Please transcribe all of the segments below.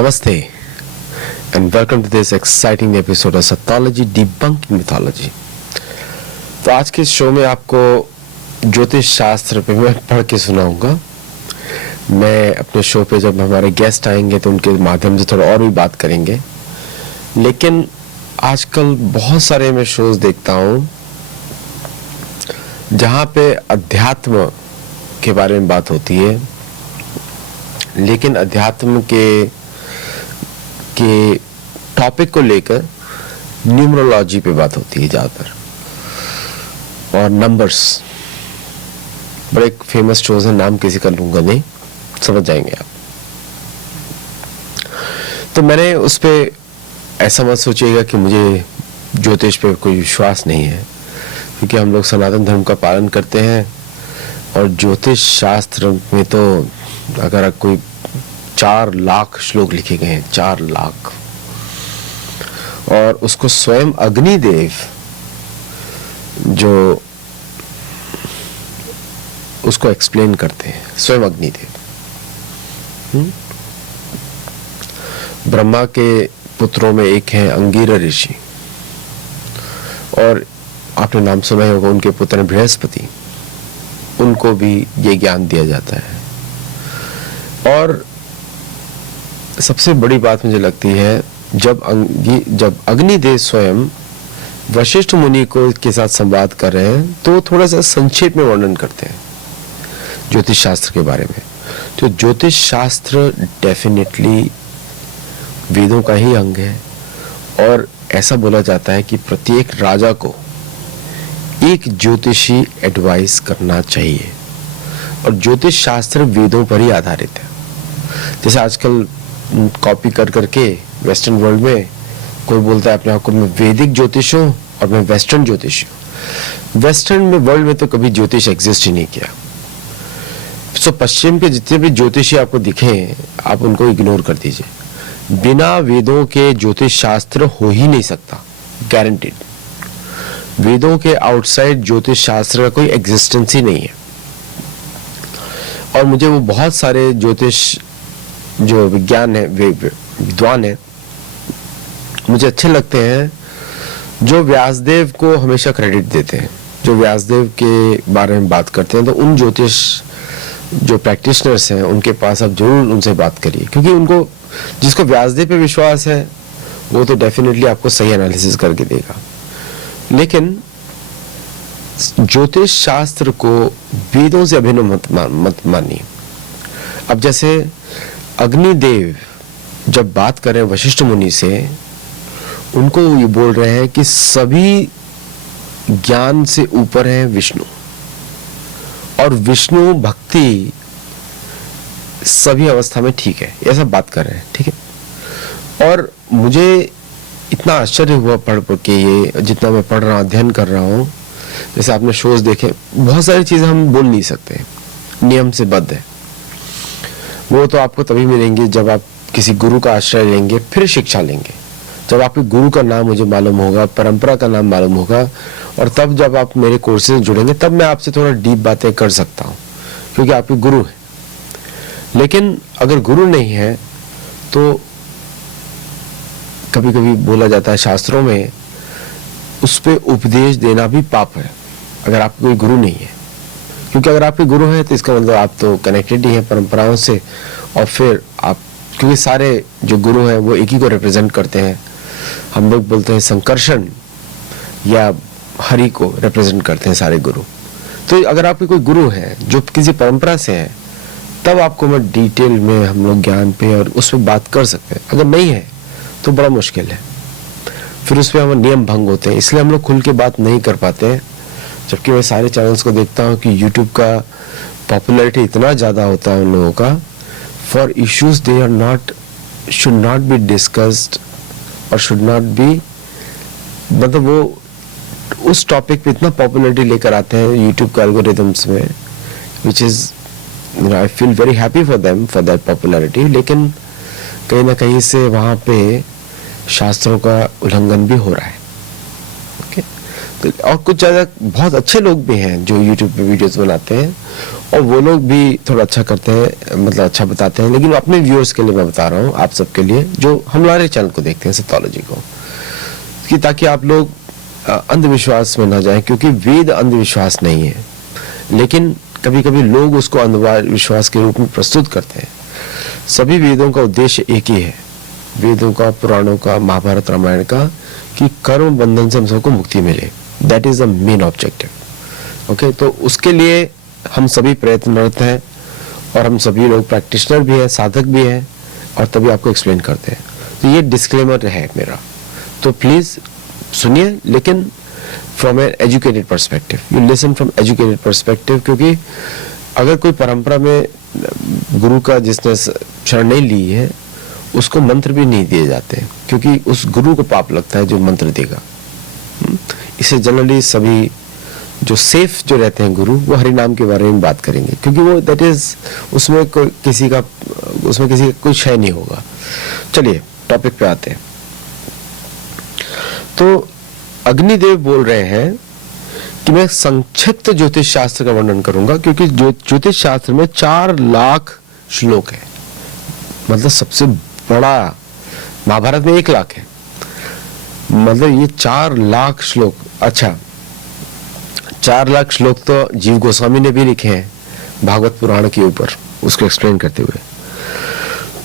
Namaste and welcome to this exciting episode of Sathology Debunking Mythology। तो आज के show में आपको ज्योतिष शास्त्र पे मैं पढ़ के सुनाऊंगा। मैं अपने शो पे जब हमारे गेस्ट आएंगे तो उनके माध्यम से थोड़ा और भी बात करेंगे, लेकिन आजकल बहुत सारे मैं शोज देखता हूँ जहाँ पे अध्यात्म के बारे में बात होती है, लेकिन अध्यात्म के टॉपिक को लेकर न्यूमरोलॉजी पे बात होती है ज़्यादातर, और नंबर्स। बड़े एक फेमस शोज है, नाम किसी का लूंगा नहीं, समझ जाएंगे आप। तो मैंने उस पे ऐसा मत सोचिएगा कि मुझे ज्योतिष पे कोई विश्वास नहीं है, क्योंकि हम लोग सनातन धर्म का पालन करते हैं और ज्योतिष शास्त्र में तो अगर कोई 4 लाख श्लोक लिखे गए हैं, 4 लाख, और उसको स्वयं अग्निदेव जो उसको एक्सप्लेन करते हैं, स्वयं अग्निदेव। ब्रह्मा के पुत्रों में एक है अंगिरा ऋषि, और आपने नाम सुना ही होगा, उनके पुत्र हैं बृहस्पति, उनको भी ये ज्ञान दिया जाता है। और सबसे बड़ी बात मुझे लगती है, जब अग्निदेव स्वयं वशिष्ठ मुनि को के साथ संवाद कर रहे हैं तो थोड़ा सा संक्षेप में वर्णन करते हैं ज्योतिष शास्त्र के बारे में। तो ज्योतिष शास्त्र डेफिनेटली वेदों का ही अंग है, और ऐसा बोला जाता है कि प्रत्येक राजा को एक ज्योतिषी एडवाइस करना चाहिए, और ज्योतिष शास्त्र वेदों पर ही आधारित है। जैसे आजकल कॉपी कर करके वेस्टर्न वर्ल्ड में कोई बोलता है अपने आप को मैं वैदिक ज्योतिष हूँ और मैं वेस्टर्न ज्योतिष हूँ। वेस्टर्न में वर्ल्ड में तो कभी ज्योतिष एग्जिस्ट ही नहीं किया। सो पश्चिम के जितने भी ज्योतिषी आपको दिखे, आप उनको इग्नोर कर दीजिए। बिना वेदों के ज्योतिष शास्त्र हो ही नहीं सकता, गारंटीड। वेदों के आउटसाइड ज्योतिष शास्त्र का कोई एग्जिस्टेंस ही नहीं है। और मुझे वो बहुत सारे ज्योतिष जो विज्ञान है, विद्वान है, मुझे अच्छे लगते हैं जो व्यासदेव को हमेशा क्रेडिट देते हैं, जो व्यासदेव के बारे में बात करते हैं। तो उन ज्योतिष जो प्रैक्टिशनर्स हैं उनके पास आप जरूर उनसे बात करिए, क्योंकि उनको जिसको व्यासदेव पे विश्वास है वो तो डेफिनेटली आपको सही एनालिसिस करके देगा। लेकिन ज्योतिष शास्त्र को वेदों से अभिन्न मत मानिए। अब जैसे अग्निदेव जब बात करें वशिष्ठ मुनि से, उनको ये बोल रहे हैं कि सभी ज्ञान से ऊपर है विष्णु, और विष्णु भक्ति सभी अवस्था में ठीक है, ऐसा बात कर रहे हैं, ठीक है। और मुझे इतना आश्चर्य हुआ पढ़ के, ये जितना मैं पढ़ रहा हूँ, अध्ययन कर रहा हूँ। जैसे आपने शोज देखे, बहुत सारी चीजें हम बोल नहीं सकते, नियम से बद्ध है। वो तो आपको तभी मिलेंगे जब आप किसी गुरु का आश्रय लेंगे, फिर शिक्षा लेंगे। जब आपके गुरु का नाम मुझे मालूम होगा, परंपरा का नाम मालूम होगा, और तब जब आप मेरे कोर्सेज में जुड़ेंगे, तब मैं आपसे थोड़ा डीप बातें कर सकता हूँ, क्योंकि आपके गुरु है। लेकिन अगर गुरु नहीं है तो कभी कभी बोला जाता है शास्त्रों में, उस पे उपदेश देना भी पाप है अगर आपको कोई गुरु नहीं है। क्योंकि अगर आपके गुरु है तो इसका मतलब आप तो कनेक्टेड ही हैं परंपराओं से, और फिर आप, क्योंकि सारे जो गुरु हैं वो एक ही को रिप्रेजेंट करते हैं। हम लोग बोलते हैं संकर्षण या हरि को रिप्रेजेंट करते हैं सारे गुरु। तो अगर आपके कोई गुरु है जो किसी परंपरा से है, तब आपको मैं डिटेल में हम लोग ज्ञान पे और उस पर बात कर सकते हैं। अगर नहीं है तो बड़ा मुश्किल है, फिर उस पर हमारे नियम भंग होते हैं, इसलिए हम लोग खुल के बात नहीं कर पाते हैं। जबकि मैं सारे चैनल्स को देखता हूँ कि यूट्यूब का पॉपुलैरिटी इतना ज़्यादा होता है उन लोगों का, for issues they are not, should not be discussed और शुड नॉट बी, मतलब वो उस टॉपिक पे इतना पॉपुलैरिटी लेकर आते हैं यूट्यूब के एल्गोरिथम्स में, which is, I feel very happy for them for that popularity. लेकिन कहीं ना कहीं से वहाँ पे शास्त्रों का उल्लंघन भी हो रहा है। ओके, तो और कुछ ज़्यादा बहुत अच्छे लोग भी हैं जो यूट्यूब पे वीडियोस बनाते हैं, और वो लोग भी थोड़ा अच्छा करते हैं, मतलब अच्छा बताते हैं, लेकिन अपने व्यूअर्स के लिए मैं बता रहा हूँ, आप सबके लिए जो हमारे चैनल को देखते हैं सेथोलॉजी को, कि ताकि आप लोग अंधविश्वास में ना जाएं, क्योंकि वेद अंधविश्वास नहीं है, लेकिन कभी कभी लोग उसको अंधविश्वास के रूप में प्रस्तुत करते हैं। सभी वेदों का उद्देश्य एक ही है, वेदों का, पुराणों का, महाभारत रामायण का, कि कर्म बंधन से हम सबको मुक्ति मिले। That is the main objective. Okay, तो उसके लिए हम सभी प्रयत्नरत हैं, और हम सभी लोग प्रैक्टिशनर भी हैं, साधक भी हैं, और तभी आपको एक्सप्लेन करते हैं। तो ये डिस्क्लेमर है मेरा, तो प्लीज सुनिए, लेकिन from an educated perspective, you listen from educated perspective, क्योंकि अगर कोई परंपरा में गुरु का जिसने शरण नहीं ली है, उसको मंत्र भी नहीं दिए जाते, क्योंकि उस गुरु को पाप लगता है जो मंत्र देगा। इसे जनरली सभी जो सेफ जो रहते हैं गुरु, वो हरि नाम के बारे में बात करेंगे, क्योंकि वो दैट इज, उसमें किसी का कोई क्षय नहीं होगा। चलिए टॉपिक पे आते हैं। तो अग्निदेव बोल रहे हैं कि मैं संक्षिप्त ज्योतिष शास्त्र का वर्णन करूंगा, क्योंकि ज्योतिष शास्त्र में 4 लाख श्लोक है, मतलब सबसे बड़ा, महाभारत में 1 लाख है, मतलब ये 4 लाख श्लोक। अच्छा, 4 लाख श्लोक तो जीव गोस्वामी ने भी लिखे हैं भागवत पुराण के ऊपर, उसको एक्सप्लेन करते हुए।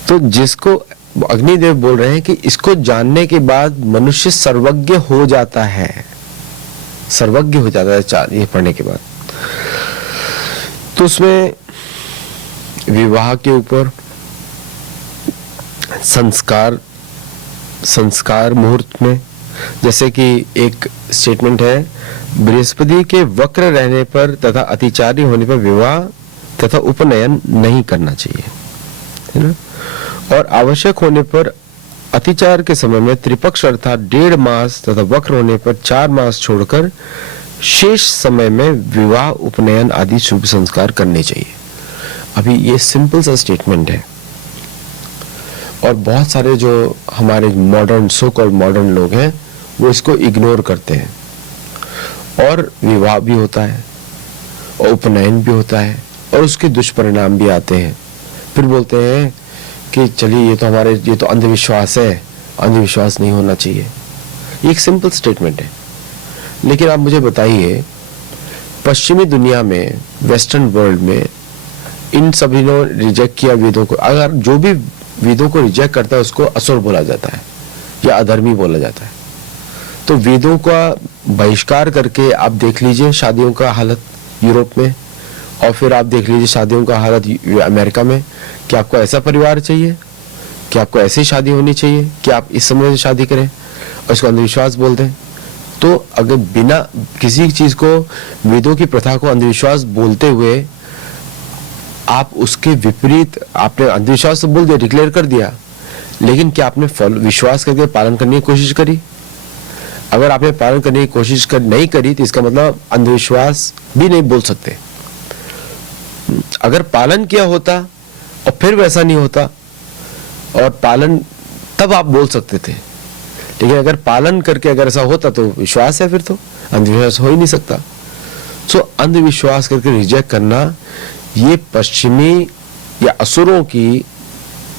तो जिसको अग्निदेव बोल रहे हैं कि इसको जानने के बाद मनुष्य सर्वज्ञ हो जाता है, सर्वज्ञ हो जाता है 4 ये पढ़ने के बाद। तो उसमें विवाह के ऊपर, संस्कार मुहूर्त में, जैसे कि एक स्टेटमेंट है, बृहस्पति के वक्र रहने पर तथा अतिचारी होने पर विवाह तथा उपनयन नहीं करना चाहिए, है ना। और आवश्यक होने पर अतिचार के समय में त्रिपक्ष अर्थात 1.5 मास तथा वक्र होने पर 4 मास छोड़कर शेष समय में विवाह, उपनयन आदि शुभ संस्कार करने चाहिए। अभी ये सिंपल सा स्टेटमेंट है, और बहुत सारे जो हमारे मॉडर्न, सो कॉल्ड मॉडर्न लोग हैं, वो इसको इग्नोर करते हैं, और विवाह भी होता है और उपनयन भी होता है, और उसके दुष्परिणाम भी आते हैं। फिर बोलते हैं कि चलिए ये तो अंधविश्वास है, अंधविश्वास नहीं होना चाहिए। ये एक सिंपल स्टेटमेंट है, लेकिन आप मुझे बताइए, पश्चिमी दुनिया में, वेस्टर्न वर्ल्ड में, इन सभी ने रिजेक्ट किया वेदों को। अगर जो भी वेदों को रिजेक्ट करता है उसको असुर बोला जाता है या अधर्मी बोला जाता है। तो वेदों का बहिष्कार करके आप देख लीजिए शादियों का हालत यूरोप में, और फिर आप देख लीजिए शादियों का हालत अमेरिका में। कि आपको ऐसा परिवार चाहिए, कि आपको ऐसी शादी होनी चाहिए, कि आप इस समय से शादी करें, और इसको अंधविश्वास बोलते हैं। तो अगर बिना किसी चीज को, वेदों की प्रथा को अंधविश्वास बोलते हुए आप उसके विपरीत, आपने अंधविश्वास तो बोल दिया, डिक्लेयर कर दिया, लेकिन क्या आपने विश्वास करके पालन करने की कोशिश करी? अगर आपने पालन करने की कोशिश नहीं करी, तो इसका मतलब अंधविश्वास भी नहीं बोल सकते। अगर पालन किया होता और फिर वैसा नहीं होता, और पालन तब आप बोल सकते थे, लेकिन अगर पालन करके अगर ऐसा होता तो विश्वास है, फिर तो अंधविश्वास हो ही नहीं सकता। सो अंधविश्वास करके रिजेक्ट करना, ये पश्चिमी या असुरों की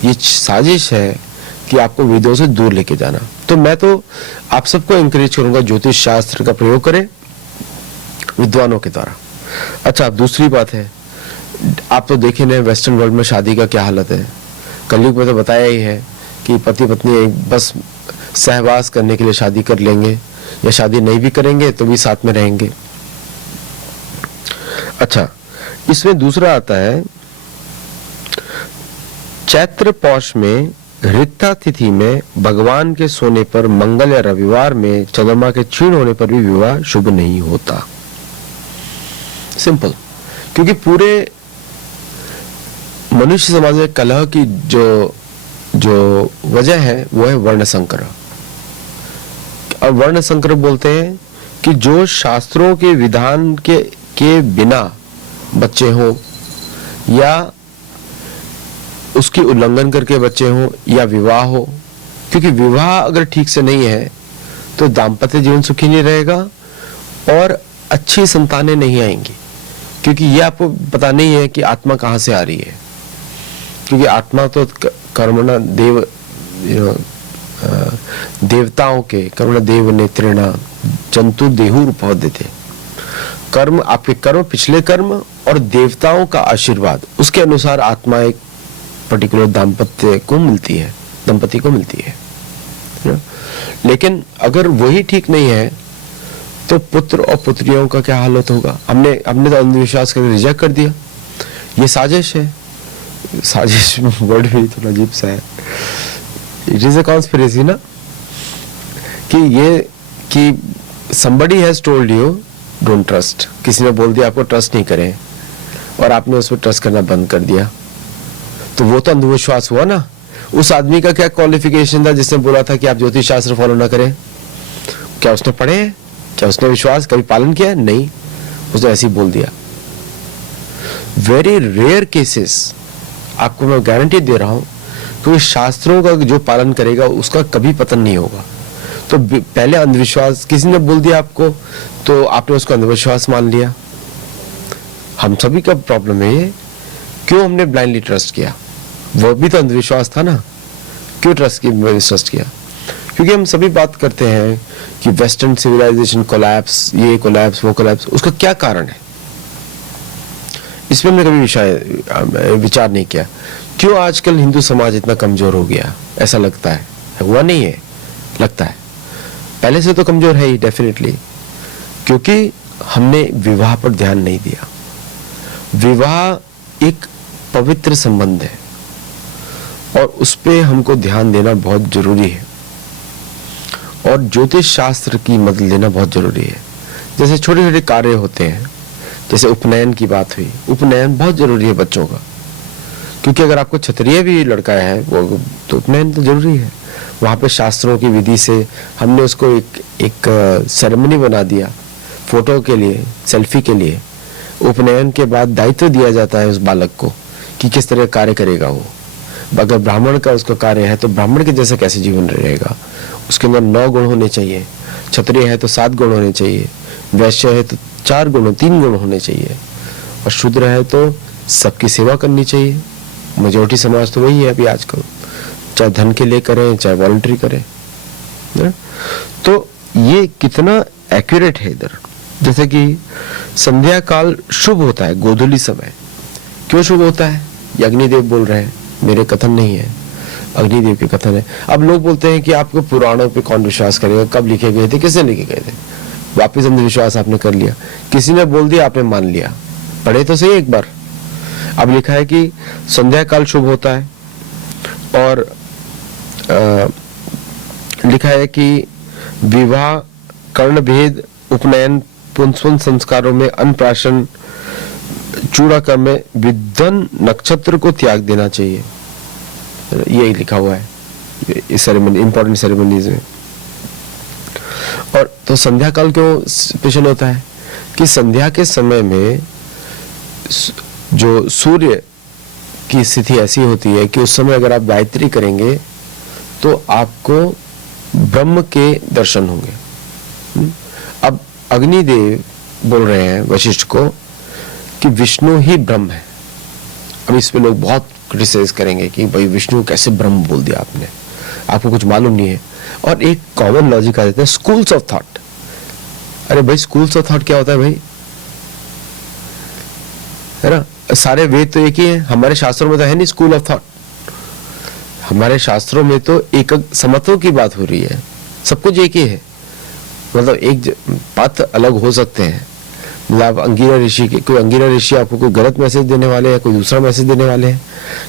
ये साजिश है कि आपको वेदों से दूर लेके जाना। तो मैं तो आप सबको एंकरेज करूंगा, ज्योतिष शास्त्र का प्रयोग करें विद्वानों के द्वारा। अच्छा, दूसरी बात है, आप तो देखे ना वेस्टर्न वर्ल्ड में शादी का क्या हालत है। कलयुग में तो बताया ही है कि पति पत्नी बस सहवास करने के लिए शादी कर लेंगे, या शादी नहीं भी करेंगे तो भी साथ में रहेंगे। अच्छा, इसमें दूसरा आता है, चैत्र पौष में ऋता तिथि में भगवान के सोने पर, मंगल या रविवार में चंद्रमा के क्षीण होने पर भी विवाह शुभ नहीं होता। सिंपल, क्योंकि पूरे मनुष्य समाज में कलह की जो वजह है वो है वर्ण संकर। और वर्ण संकर बोलते हैं कि जो शास्त्रों के विधान के बिना बच्चे हों, या उसकी उल्लंघन करके बच्चे हों, या विवाह हो। क्योंकि विवाह अगर ठीक से नहीं है तो दाम्पत्य जीवन सुखी नहीं रहेगा और अच्छी संतानें नहीं आएंगी। क्योंकि ये आपको पता नहीं है कि आत्मा कहाँ से आ रही है, क्योंकि आत्मा तो कर्मणा देव देवताओं के कर्मणा देव नेत्रेणा जंतु देहु देते। कर्म, आपके कर्म, पिछले कर्म और देवताओं का आशीर्वाद, उसके अनुसार आत्मा एक पर्टिकुलर दंपति को मिलती है ना? लेकिन अगर वही ठीक नहीं है तो पुत्र और पुत्रियों का क्या हालत होगा? हमने तो अंधविश्वास करके रिजेक्ट कर दिया। ये साजिश है। साजिश वर्ड भी थोड़ा अजीब सा है। इट इज अ कॉन्स्पिरेसी ना, कि somebody has told you don't trust, किसी ने बोल दिया आपको ट्रस्ट नहीं करें और आपने उस पर ट्रस्ट करना बंद कर दिया, तो वो तो अंधविश्वास हुआ ना। उस आदमी का क्या क्वालिफिकेशन था जिसने बोला था कि आप ज्योतिष शास्त्र फॉलो ना करें? क्या उसने पढ़े हैं? क्या उसने विश्वास कभी पालन किया? नहीं, उसने ऐसे ही बोल दिया। वेरी रेयर केसेस, आपको मैं गारंटी दे रहा हूं, तो शास्त्रों का जो पालन करेगा उसका कभी पतन नहीं होगा। तो पहले अंधविश्वास, किसी ने बोल दिया आपको तो आपने उसको अंधविश्वास मान लिया। हम सभी का प्रॉब्लम है ये, क्यों हमने ब्लाइंडली ट्रस्ट किया? वो भी तो अंधविश्वास था ना। क्यों ट्रस्ट किया? क्योंकि हम सभी बात करते हैं कि वेस्टर्न सिविलाइजेशन कोलैप्स, ये कोलैप्स, वो कोलैप्स, उसका क्या कारण है? इसमें हमने कभी विचार नहीं किया। क्यों आजकल हिंदू समाज इतना कमजोर हो गया? ऐसा लगता है, हुआ नहीं है, लगता है। पहले से तो कमजोर है ही डेफिनेटली, क्योंकि हमने विवाह पर ध्यान नहीं दिया। विवाह एक पवित्र संबंध है और उस पे हमको ध्यान देना बहुत जरूरी है, और ज्योतिष शास्त्र की मदद लेना बहुत जरूरी है। जैसे छोटे छोटे कार्य होते हैं, जैसे उपनयन की बात हुई, उपनयन बहुत जरूरी है बच्चों का, क्योंकि अगर आपको क्षत्रिय भी लड़का है वो तो उपनयन तो जरूरी है। वहाँ पे शास्त्रों की विधि से हमने उसको एक सेरेमनी बना दिया, फोटो के लिए, सेल्फी के लिए। उपनयन के बाद दायित्व दिया जाता है उस बालक को कि किस तरह कार्य करेगा वो। अगर ब्राह्मण का उसका कार्य है तो ब्राह्मण के जैसा कैसे जीवन रहेगा, उसके अंदर 9 गुण होने चाहिए। क्षत्रिय है तो 7 गुण होने चाहिए, वैश्य है तो 4 गुण, 3 गुण होने चाहिए, और शूद्र है तो सबकी सेवा करनी चाहिए। मेजोरिटी समाज तो वही है अभी आजकल, चाहे धन के लिए करें चाहे वॉलंटरी करें ना? तो ये कितना एक्यूरेट है इधर। जैसे कि संध्या काल शुभ होता है, गोधूली समय। क्यों शुभ होता है? ये अग्निदेव बोल रहे हैं, मेरे कथन नहीं है, अग्निदेव के कथन है। अब लोग बोलते हैं कि आपको पुराणों पे कौन विश्वास करेगा, कब लिखे गए थे, किसने लिखे गए थे? वापिस अंधविश्वास आपने कर लिया, किसी ने बोल दिया आपने मान लिया। पढ़े तो सही एक बार। अब लिखा है कि संध्या काल शुभ होता है, और लिखा है कि विवाह, कर्ण भेद, उपनयन, पुंसवन संस्कारों में, अन्नप्राशन, चूड़ाकर्म में विद्वन नक्षत्र को त्याग देना चाहिए। यही लिखा हुआ है इस सेरेमनी, इंपॉर्टेंट सेरेमनीज में। और तो संध्या काल क्यों स्पेशल होता है? कि संध्या के समय में जो सूर्य की स्थिति ऐसी होती है कि उस समय अगर आप गायत्री करेंगे तो आपको ब्रह्म के दर्शन होंगे। अब अग्निदेव बोल रहे हैं वशिष्ठ को कि विष्णु ही ब्रह्म है। अब इस पे लोग बहुत क्रिटिसाइज करेंगे कि भाई विष्णु कैसे ब्रह्म बोल दिया आपने, आपको कुछ मालूम नहीं है। और एक कॉमन लॉजिक आ जाता है, स्कूल्स ऑफ थॉट। अरे भाई स्कूल्स ऑफ थॉट क्या होता है भाई? है ना, सारे वेद तो एक ही है। हमारे शास्त्रों में तो है नहीं स्कूल ऑफ थॉट। हमारे शास्त्रों में तो एक समत्व की बात हो रही है, सब कुछ एक ही है। मतलब एक बात अलग हो सकते हैं, मतलब अंगिरा ऋषि के, कोई अंगिरा ऋषि आपको कोई गलत मैसेज देने वाले हैं, कोई दूसरा मैसेज देने वाले हैं,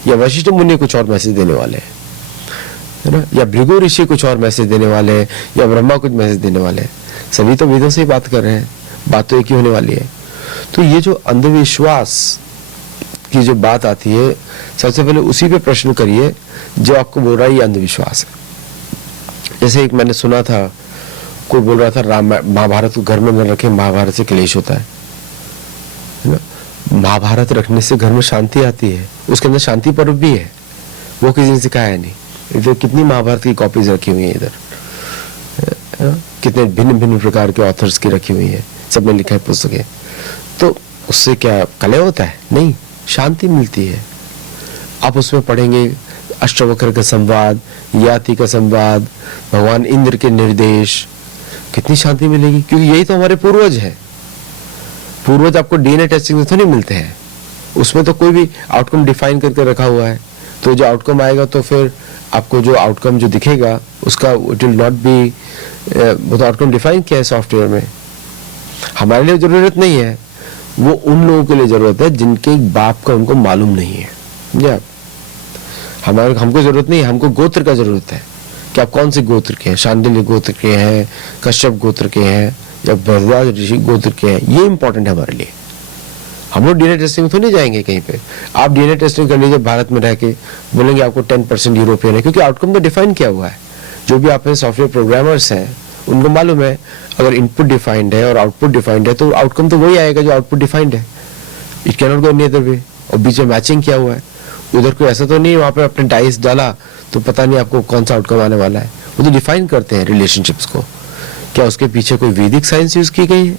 या वशिष्ठ मुनि कुछ और मैसेज देने वाले हैं, है ना, या भृगु ऋषि कुछ और मैसेज देने वाले हैं, या ब्रह्मा कुछ मैसेज देने वाले हैं। सभी तो वेदों से ही बात कर रहे हैं, बात तो एक ही होने वाली है। तो ये जो अंधविश्वास की जो बात आती है, सबसे पहले उसी पे प्रश्न करिए जो आपको बोल रहा है ये अंधविश्वास है। जैसे एक मैंने सुना था, कोई बोल रहा था महाभारत को घर में न रखे, महाभारत से क्लेश होता है ना। महाभारत रखने से घर में शांति आती है, उसके अंदर शांति पर्व भी है, वो किसी ने सिखाया नहीं। इधर कितनी महाभारत की कॉपीज रखी हुई है, इधर कितने भिन्न भिन्न प्रकार के ऑथर्स की रखी हुई है, सबने लिखा है पुस्तकें। तो उससे क्या कलह होता है? नहीं, शांति मिलती है। आप उसमें पढ़ेंगे अष्टवक्र का संवाद, याति का संवाद, भगवान इंद्र के निर्देश, कितनी शांति मिलेगी, क्योंकि यही तो हमारे पूर्वज है। पूर्वज आपको डीएनए टेस्टिंग में तो नहीं मिलते हैं, उसमें तो कोई भी आउटकम डिफाइन करके रखा हुआ है। तो जो आउटकम आएगा तो फिर आपको जो आउटकम जो दिखेगा उसका इट विल नॉट बी, वो तो आउटकम डिफाइन किया है सॉफ्टवेयर में। हमारे लिए जरूरत नहीं है, वो उन लोगों के लिए जरूरत है जिनके बाप का उनको मालूम नहीं है। समझे? हमको जरूरत नहीं है, हमको गोत्र का जरूरत है कि आप कौन से गोत्र के हैं, शांडिल्य गोत्र के हैं, कश्यप गोत्र के हैं, या भरद्वाज ऋषि गोत्र के हैं, ये इंपॉर्टेंट है हमारे लिए। हम लोग डीएनए टेस्टिंग तो नहीं जाएंगे कहीं पे। आप डीएनए टेस्टिंग कर लीजिए भारत में रह के, बोलेंगे आपको 10% यूरोपियन है, क्योंकि आउटकम तो डिफाइन किया हुआ है। जो भी आप सॉफ्टवेयर प्रोग्रामर्स हैं उनको मालूम है, अगर इनपुट डिफाइंड है और आउटपुट डिफाइंड है तो आउटकम तो वही आएगा जो आउटपुट डिफाइंड है। It can not go any other way. और बीच में मैचिंग किया हुआ है, उधर कोई ऐसा तो नहीं है वहां पे अपने डाइस डाला तो पता नहीं आपको कौन सा आउटकम आने वाला है। वो तो डिफाइन करते हैं रिलेशनशिप्स को। क्या उसके पीछे कोई वैदिक साइंस यूज की गई है?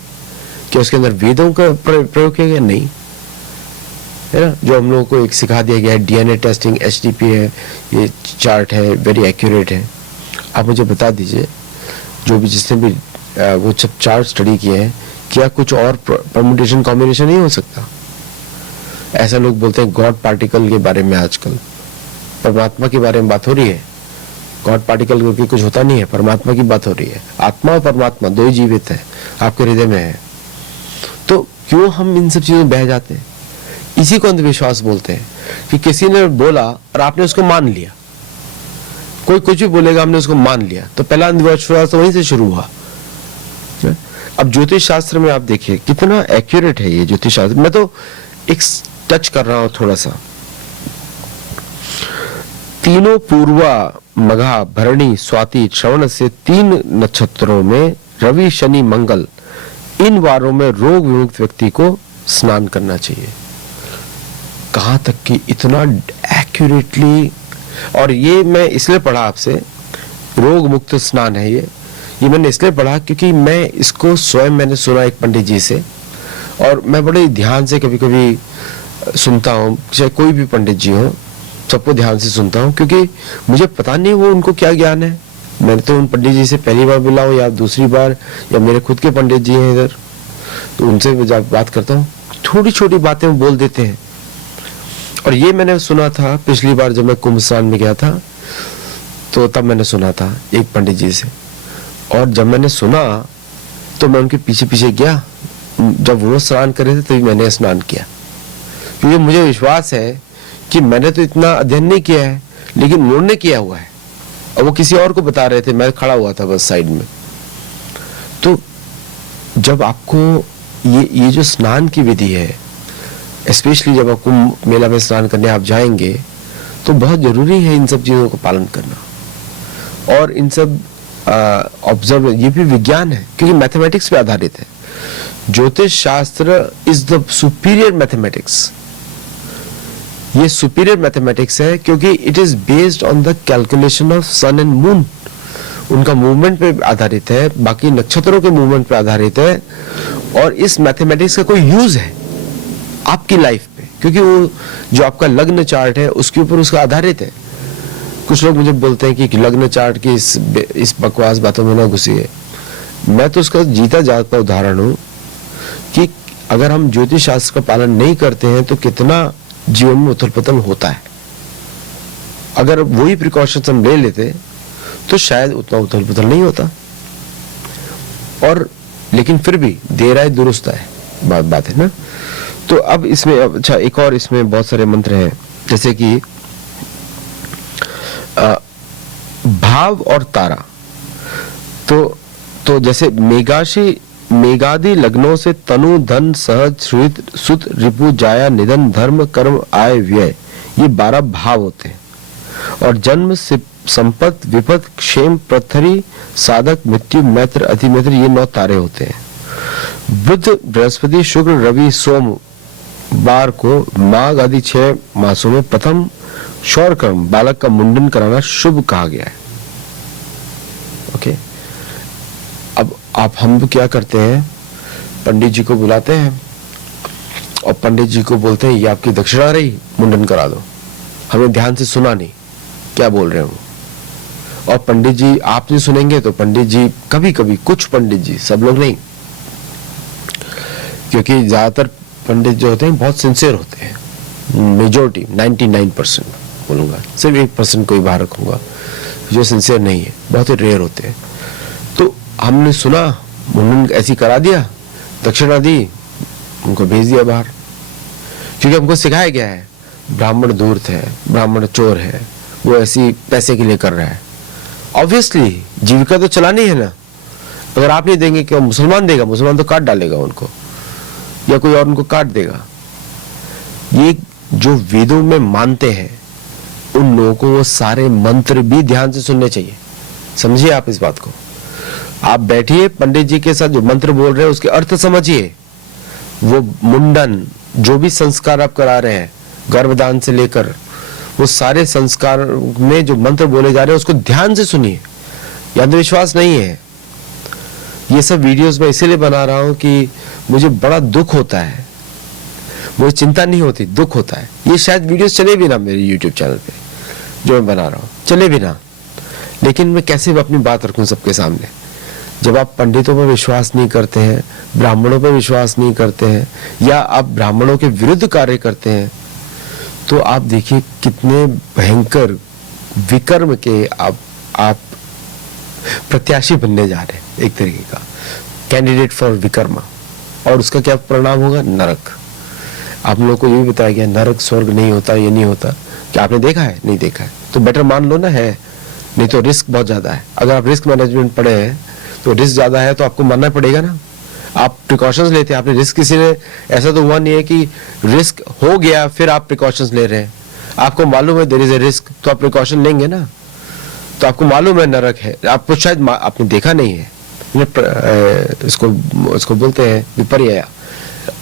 क्या उसके अंदर वेदों का प्रयोग किया गया? नहीं, है ना। जो हम लोगों को एक सिखा दिया गया है, डीएनए टेस्टिंग HTP है, ये चार्ट है, वेरी एक्यूरेट है। आप मुझे बता दीजिए, जो भी जिसने भी वो सब चार्ट स्टडी किए हैं, क्या कुछ और परम्यूटेशन कॉम्बिनेशन नहीं हो सकता? ऐसा लोग बोलते हैं गॉड पार्टिकल के बारे में, आजकल परमात्मा के बारे में बात हो रही है। गॉड पार्टिकल करके कुछ होता नहीं है, परमात्मा की बात हो रही है। आत्मा और परमात्मा दो ही जीवित है, आपके हृदय में है। तो क्यों हम इन सब चीजों में बह जाते हैं? इसी को अंधविश्वास बोलते हैं कि किसी ने बोला और आपने उसको मान लिया। कोई कुछ भी बोलेगा, हमने उसको मान लिया, तो पहला अंधविश्वास तो वहीं से शुरू हुआ। अब ज्योतिष शास्त्र में आप देखिए कितना एक्यूरेट है ये ज्योतिष शास्त्र। मैं तो एक टच कर रहा हूं थोड़ा सा। तीनों पूर्वा, मघा, भरणी, स्वाति, श्रवण से 3 नक्षत्रों में रवि, शनि, मंगल, इन वारों में रोग विमुक्त व्यक्ति को स्नान करना चाहिए। कहां तक कि इतना एक्यूरेटली। और ये मैं इसलिए पढ़ा आपसे, रोग मुक्त स्नान है ये मैंने इसलिए पढ़ा क्योंकि मैं इसको स्वयं मैंने सुना एक पंडित जी से, और मैं बड़े ध्यान से कभी कभी सुनता हूँ, चाहे कोई भी पंडित जी हो, सबको ध्यान से सुनता हूँ, क्योंकि मुझे पता नहीं वो उनको क्या ज्ञान है। मैंने तो उन पंडित जी से पहली बार मिला हूँ या दूसरी बार, या मेरे खुद के पंडित जी हैं इधर, तो उनसे जब बात करता हूँ छोटी छोटी बातें वो बोल देते हैं। और ये मैंने सुना था पिछली बार जब मैं कुंभ स्नान में गया था, तो तब मैंने सुना था एक पंडित जी से। और जब मैंने सुना तो मैं उनके पीछे पीछे गया, जब वो स्नान कर रहे थे तभी मैंने स्नान किया, क्योंकि मुझे विश्वास है कि मैंने तो इतना अध्ययन नहीं किया है, लेकिन उन्होंने किया हुआ है और वो किसी और को बता रहे थे, मैं खड़ा हुआ था बस साइड में। तो जब आपको ये जो स्नान की विधि है, स्पेशली जब आपको मेला में स्नान करने आप जाएंगे, तो बहुत जरूरी है इन सब चीजों को पालन करना। और इन सब ऑब्जर्व, ये भी विज्ञान है क्योंकि मैथमेटिक्स पे आधारित है। ज्योतिष शास्त्र इज द सुपीरियर मैथमेटिक्स। ये सुपीरियर मैथमेटिक्स है क्योंकि it is based on the calculation of sun and moon. उनका मूवमेंट पे आधारित है, बाकी नक्षत्रों के मूवमेंट पे आधारित है। और इस मैथमेटिक्स का कोई यूज है आपकी लाइफ पे, क्योंकि वो जो आपका लग्न चार्ट है उसके ऊपर उसका आधारित है। कुछ लोग मुझे बोलते हैं कि लग्न चार्ट की इस बकवास बातों में ना घुसिए। मैं तो उसका जीता जागता उदाहरण हूं कि अगर हम ज्योतिष शास्त्र का पालन नहीं करते हैं तो कितना जीवन में उथल पुथल होता है। अगर वही प्रिकॉशंस हम ले लेते तो शायद उतना उथल पुथल नहीं होता। और लेकिन फिर भी देर आए दुरुस्त है बात है ना। तो अब इसमें अच्छा एक और इसमें बहुत सारे मंत्र हैं, जैसे कि भाव और तारा। तो जैसे मेघादि लग्नों से तनु, धन, सहज, श्रुत, सुत, रिपु, जाया, निधन, धर्म, कर्म, आय, व्यय, ये 12 भाव होते हैं। और जन्म, संपत, विपत, क्षेम, पृथ्वी, साधक, मृत्यु, मैत्र, अतिमैत्र, ये 9 तारे होते हैं। बुध, बृहस्पति, शुक्र, रवि, सोम बार को माघ आदि 6 मासों में प्रथम शौर कर्म, बालक का मुंडन कराना शुभ कहा गया है। ओके, अब हम क्या करते हैं, पंडित जी को बुलाते हैं और पंडित जी को बोलते हैं ये आपकी दक्षिणा रही, मुंडन करा दो। हमने ध्यान से सुना नहीं क्या बोल रहे हो। और पंडित जी आप नहीं सुनेंगे तो पंडित जी कभी कभी, कुछ पंडित जी, सब लोग नहीं, क्योंकि ज्यादातर पंडित जो होते हैं बहुत सिंसियर होते हैं, मेजोरिटी 99% बोलूंगा, सिर्फ 1% कोई बाहर रखूंगा जो सिंसियर नहीं है, बहुत ही रेयर होते हैं। तो हमने सुना, मुंडन ऐसी करा दिया, दक्षिणा दी, उनको भेज दिया बाहर, क्योंकि हमको सिखाया गया है ब्राह्मण धूर्त है, ब्राह्मण चोर है, वो ऐसी पैसे के लिए कर रहा है। ऑब्वियसली जीविका तो चलानी है ना, अगर आप नहीं देंगे क्या मुसलमान देगा? मुसलमान तो काट डालेगा उनको, या कोई और उनको काट देगा। ये जो वेदों में मानते हैं उन लोगों को वो सारे मंत्र भी ध्यान से सुनने चाहिए। समझिए आप इस बात को। आप बैठिए पंडित जी के साथ, जो मंत्र बोल रहे हैं उसके अर्थ समझिए। वो मुंडन, जो भी संस्कार आप करा रहे हैं, गर्भदान से लेकर वो सारे संस्कार में जो मंत्र बोले जा रहे हैं उसको ध्यान से सुनिए। ये अंधविश्वास नहीं है। ये सब वीडियोस मैं इसीलिए बना रहा हूं कि मुझे बड़ा दुख होता है, मुझे चिंता नहीं होती, दुख होता है। ये शायद वीडियोस चले भी ना मेरे YouTube चैनल पे जो मैं बना रहा हूँ, चले भी ना, लेकिन मैं कैसे अपनी बात रखूं सबके सामने। जब आप पंडितों पर विश्वास नहीं करते हैं, ब्राह्मणों पर विश्वास नहीं करते हैं, या आप ब्राह्मणों के विरुद्ध कार्य करते हैं, तो आप देखिए कितने भयंकर विकर्म के आप प्रत्याशी बनने जा रहे हैं, एक तरीके का कैंडिडेट फॉर विकर्मा। और उसका क्या परिणाम होगा? नरक। आप लोगों को ये भी बताया गया नरक स्वर्ग नहीं होता, ये नहीं होता। क्या आपने देखा है? नहीं देखा है तो बेटर मान लो ना है, नहीं तो रिस्क बहुत ज्यादा है। अगर आप रिस्क मैनेजमेंट पढ़े हैं तो रिस्क ज्यादा है तो आपको मानना पड़ेगा ना। आप प्रिकॉशंस लेते हैं, आपने रिस्क किसी ने, ऐसा तो हुआ नहीं है कि रिस्क हो गया फिर आप प्रिकॉशंस ले रहे हैं। आपको मालूम है देयर इज ए रिस्क तो आप प्रिकॉशन लेंगे ना। तो आपको मालूम है नरक है, आपको शायद आपने देखा नहीं है, इसको बोलते हैं विपर्य।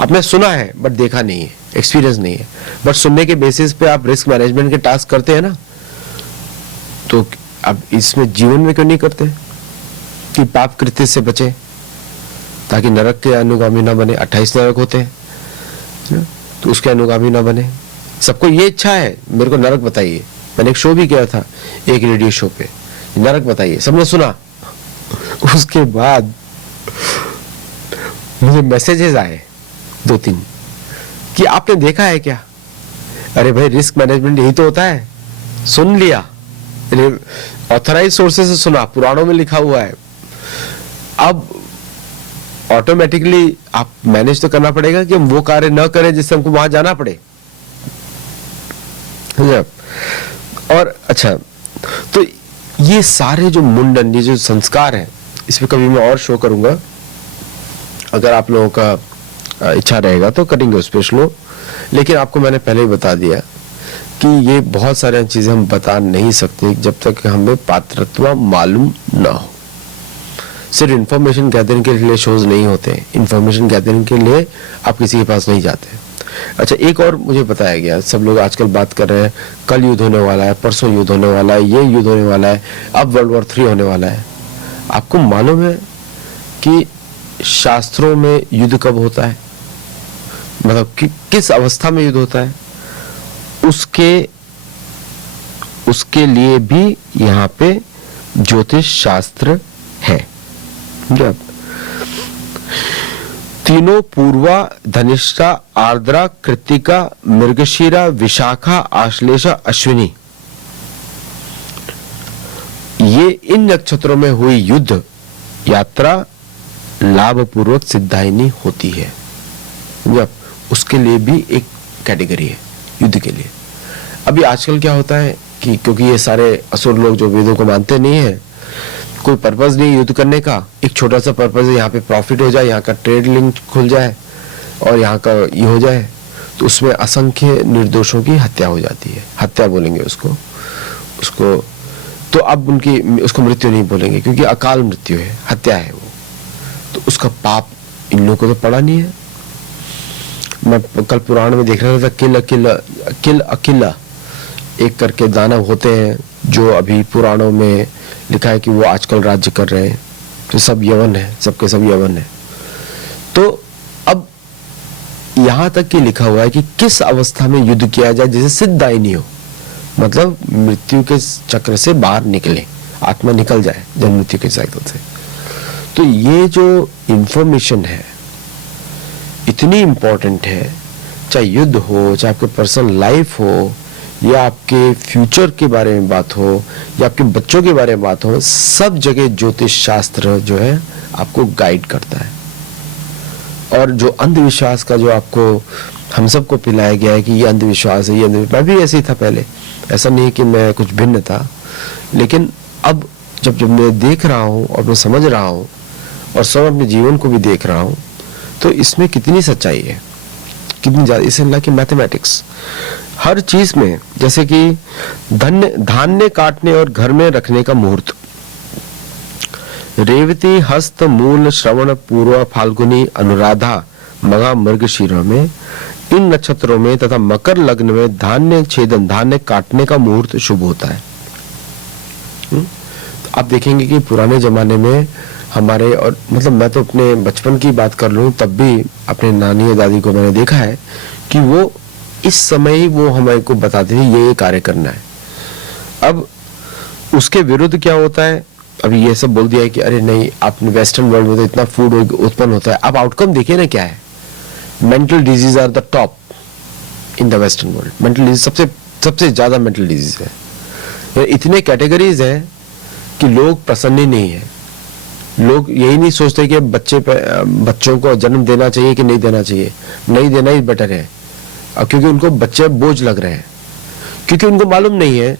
आपने सुना है बट देखा नहीं है, एक्सपीरियंस नहीं है। बट सुनने के बेसिस पे आप रिस्क मैनेजमेंट के टास्क करते हैं ना, तो अब इसमें जीवन में क्यों नहीं करते कि पाप कृत्य से बचे, ताकि नरक के अनुगामी ना बने। 28 नरक होते हैं ना, तो उसके अनुगामी ना बने। सबको ये इच्छा है मेरे को नरक बताइए। मैंने एक शो भी किया था, एक रेडियो शो पे, नरक बताइए, सबने सुना। उसके बाद मुझे मैसेजेस आए 2-3 कि आपने देखा है क्या? अरे भाई रिस्क मैनेजमेंट यही तो होता है। सुन लिया, ऑथराइज सोर्सेस से सुना, पुराणों में लिखा हुआ है। अब ऑटोमेटिकली आप मैनेज तो करना पड़ेगा कि हम वो कार्य न करें जिससे हमको वहां जाना पड़े। और अच्छा, तो ये सारे जो मुंडन, ये जो संस्कार है, इसमें कभी मैं और शो करूंगा, अगर आप लोगों का इच्छा रहेगा तो करेंगे उस पर शो। लेकिन आपको मैंने पहले ही बता दिया कि ये बहुत सारी चीजें हम बता नहीं सकते जब तक हमें पात्रत्व मालूम ना हो। सिर्फ इंफॉर्मेशन गैदरिंग के लिए शोज नहीं होते, इंफॉर्मेशन गैदरिंग के लिए आप किसी के पास नहीं जाते। अच्छा, एक और मुझे बताया गया, सब लोग आजकल बात कर रहे हैं कल युद्ध होने वाला है, परसों युद्ध होने वाला है, ये युद्ध होने वाला है, अब वर्ल्ड वॉर 3 होने वाला है। आपको मालूम है कि शास्त्रों में युद्ध कब होता है, मतलब किस अवस्था में युद्ध होता है, उसके लिए भी यहाँ पे ज्योतिष शास्त्र है। जब तीनों पूर्वा, धनिष्ठा, आर्द्रा, कृत्तिका, मृगशीरा, विशाखा, आश्लेषा, अश्विनी, ये इन नक्षत्रों में हुई युद्ध यात्रा लाभ पूर्वक सिद्धायनी होती है। जब उसके लिए भी एक कैटेगरी है युद्ध के लिए। अभी आजकल क्या होता है कि क्योंकि ये सारे असुर लोग जो वेदों को मानते नहीं है, कोई पर्पस नहीं युद्ध करने का, एक छोटा सा पर्पस है यहाँ पे प्रॉफिट हो जाए, यहाँ का ट्रेड लिंक खुल जाए और यहाँ का ये हो जाए, तो उसमें असंख्य निर्दोषों की हत्या हो जाती है। हत्या बोलेंगे उसको तो अब उनकी उसको मृत्यु नहीं बोलेंगे क्योंकि अकाल मृत्यु है, हत्या है वो, तो उसका पाप इन लोगों को तो पड़ा नहीं है। मैं कल पुराण में देख रहा था, किल अकिला एक करके दानव होते हैं जो अभी पुराणों में लिखा है कि वो आजकल राज्य कर रहे हैं, तो सब यवन है, सबके सब यवन है। तो अब यहां तक कि लिखा हुआ है कि किस अवस्था में युद्ध किया जाए जिसे सिद्धदायी नहीं हो, मतलब मृत्यु के चक्र से बाहर निकले, आत्मा निकल जाए जन्म मृत्यु के साइकिल से। तो ये जो इंफॉर्मेशन है इतनी इंपॉर्टेंट है, चाहे युद्ध हो, चाहे आपके पर्सनल लाइफ हो, या आपके फ्यूचर के बारे में बात हो, या आपके बच्चों के बारे में बात हो, सब जगह ज्योतिष शास्त्र जो है आपको गाइड करता है। और जो अंधविश्वास का जो आपको हम सबको पिलाया गया है कि ये अंधविश्वास है, ये मैं भी ऐसे ही था पहले, ऐसा नहीं कि मैं कुछ भिन्न था, लेकिन अब जब मैं देख रहा हूँ और मैं समझ रहा हूँ और सब अपने जीवन को भी देख रहा हूँ, तो इसमें कितनी सच्चाई है, कितनी ज्यादा। इसे अल्लाह की मैथमेटिक्स हर चीज में, जैसे कि धान्य काटने और घर में रखने का मुहूर्त, रेवती हस्त मूल श्रवण पूर्व फाल्गुनी अनुराधा मघा मृगशीरा में, इन नक्षत्रों में तथा मकर लग्न में धान्य छेदन, धान्य काटने का मुहूर्त शुभ होता है। आप देखेंगे कि पुराने जमाने में हमारे, और मतलब मैं तो अपने बचपन की बात कर लूं, तब भी अपने नानी और दादी को मैंने देखा है कि वो इस समय ही वो हमारे को बताते थे ये कार्य करना है। अब उसके विरुद्ध क्या होता है, अभी ये सब बोल दिया है कि अरे नहीं, आपने वेस्टर्न वर्ल्ड में तो इतना फूड उत्पन्न होता है। अब आउटकम देखिए ना क्या है, mental disease are the top in the western world. Mental disease सबसे ज्यादा मेंटल डिजीज है। इतने कैटेगरीज है कि लोग प्रसन्न ही नहीं है। लोग यही नहीं सोचते कि बच्चों को जन्म देना चाहिए कि नहीं देना चाहिए, नहीं देना ही बेटर है, क्योंकि उनको बच्चे बोझ लग रहे हैं, क्योंकि उनको मालूम नहीं है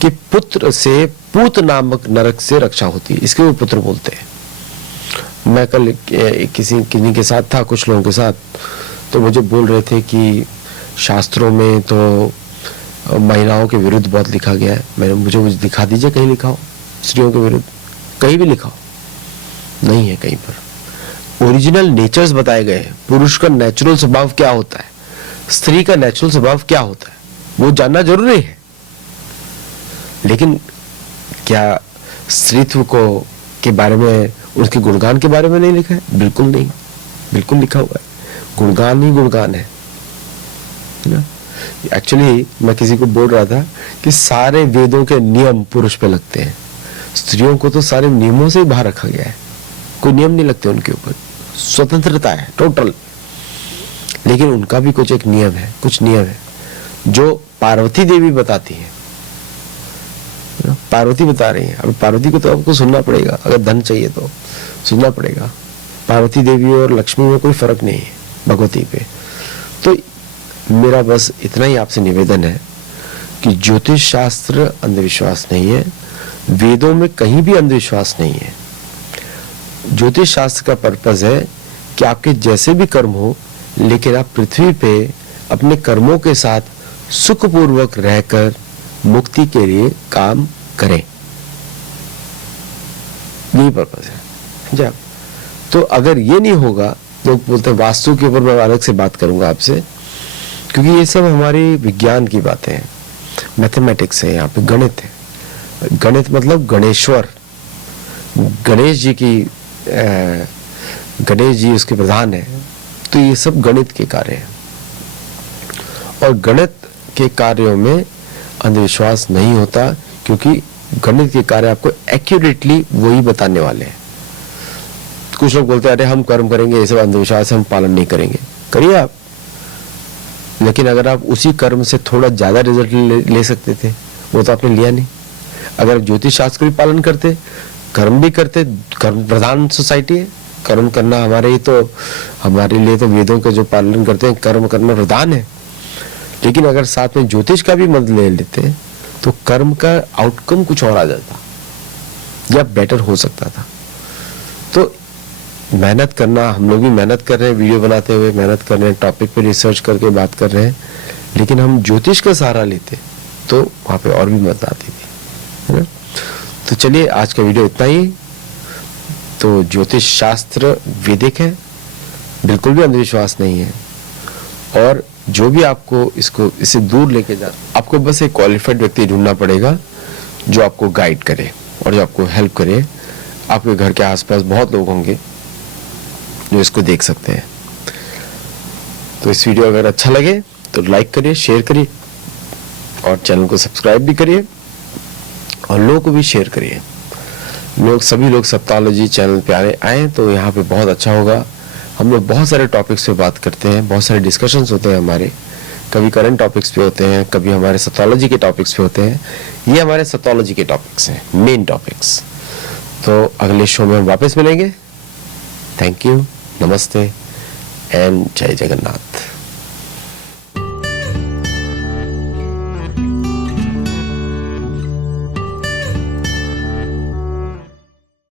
कि पुत्र से पूत नामक नरक से रक्षा होती है, इसके वो पुत्र बोलते हैं। मैं कल किन्हीं के साथ था, कुछ लोगों के साथ, तो मुझे बोल रहे थे कि शास्त्रों में तो महिलाओं के विरुद्ध बहुत लिखा गया है। मुझे दिखा दीजिए कहीं लिखा हो स्त्रियों के विरुद्ध, कहीं भी लिखा हो नहीं है कहीं पर। ओरिजिनल नेचर्स बताए गए हैं, पुरुष का नेचुरल स्वभाव क्या होता है, स्त्री का नेचुरल स्वभाव क्या होता है, वो जानना जरूरी है। लेकिन क्या स्त्रीत्व को के बारे में, उसके गुणगान के बारे में नहीं लिखा है? बिल्कुल नहीं, बिल्कुल लिखा हुआ है, गुणगान ही गुणगान है ना। एक्चुअली मैं किसी को बोल रहा था कि सारे वेदों के नियम पुरुष पे लगते हैं, स्त्रियों को तो सारे नियमों से ही बाहर रखा गया है, कोई नियम नहीं लगते उनके ऊपर, स्वतंत्रता है टोटल। लेकिन उनका भी कुछ एक नियम है, कुछ नियम है जो पार्वती देवी बताती है। पार्वती बता रही है, अब पार्वती को तो आपको सुनना पड़ेगा, अगर धन चाहिए तो सुनना पड़ेगा। पार्वती देवी और लक्ष्मी में कोई फर्क नहीं है भगवती पे। तो मेरा बस इतना ही आपसे निवेदन है कि ज्योतिष शास्त्र अंधविश्वास नहीं है, वेदों में कहीं भी अंधविश्वास नहीं है। ज्योतिष शास्त्र का पर्पस है कि आपके जैसे भी कर्म हो, लेकिन आप पृथ्वी पे अपने कर्मों के साथ सुखपूर्वक रहकर मुक्ति के लिए काम करें, यही पर्पस है। समझे? तो अगर ये नहीं होगा, लोग बोलते हैं वास्तु के ऊपर मैं अलग से बात करूंगा आपसे, क्योंकि ये सब हमारी विज्ञान की बातें हैं, मैथमेटिक्स है, यहाँ पे गणित है। गणित मतलब गणेश्वर, गणेश जी की गणेश जी उसके प्रधान है। तो ये सब गणित के कार्य हैं, और गणित के कार्यों में अंधविश्वास नहीं होता, क्योंकि गणित के कार्य आपको एक्यूरेटली वही बताने वाले हैं। कुछ लोग बोलते हैं अरे हम कर्म करेंगे, ये सब अंधविश्वास है, हम पालन नहीं करेंगे। करिए आप, लेकिन अगर आप उसी कर्म से थोड़ा ज्यादा रिजल्ट ले सकते थे, वो तो आपने लिया नहीं। अगर आप ज्योतिष शास्त्र भी पालन करते, कर्म भी करते, कर्म प्रधान सोसाइटी है, कर्म करना हमारे लिए तो वेदों के जो पालन करते हैं कर्म करना प्रधान है। लेकिन अगर साथ में ज्योतिष का भी मदद ले लेते तो कर्म का आउटकम कुछ और आ जाता या बेटर हो सकता था। तो मेहनत करना, हम लोग भी मेहनत कर रहे हैं, वीडियो बनाते हुए मेहनत कर रहे हैं, टॉपिक पे रिसर्च करके बात कर रहे हैं, लेकिन हम ज्योतिष का सहारा लेते तो वहां पे और भी मदद आती थी, है ना। तो चलिए आज का वीडियो इतना ही। तो ज्योतिष शास्त्र वैदिक है, बिल्कुल भी अंधविश्वास नहीं है, और जो भी आपको इससे दूर लेके जा, आपको बस एक क्वालिफाइड व्यक्ति ढूंढना पड़ेगा जो आपको गाइड करे और जो आपको हेल्प करे। आपके घर के आसपास बहुत लोग होंगे जो इसको देख सकते हैं। तो इस वीडियो अगर अच्छा लगे तो लाइक करिए, शेयर करिए और चैनल को सब्सक्राइब भी करिए और लोगों को भी शेयर करिए। सभी लोग सप्तालॉजी चैनल पे आए तो यहाँ पे बहुत अच्छा होगा। हम लोग बहुत सारे टॉपिक्स पे बात करते हैं, बहुत सारे डिस्कशंस होते हैं हमारे, कभी करंट टॉपिक्स पे होते हैं, कभी हमारे सप्तालॉजी के टॉपिक्स पे होते हैं। ये हमारे सप्तालॉजी के टॉपिक्स हैं, मेन टॉपिक्स। तो अगले शो में हम वापस मिलेंगे। थैंक यू, नमस्ते एंड जय जगन्नाथ।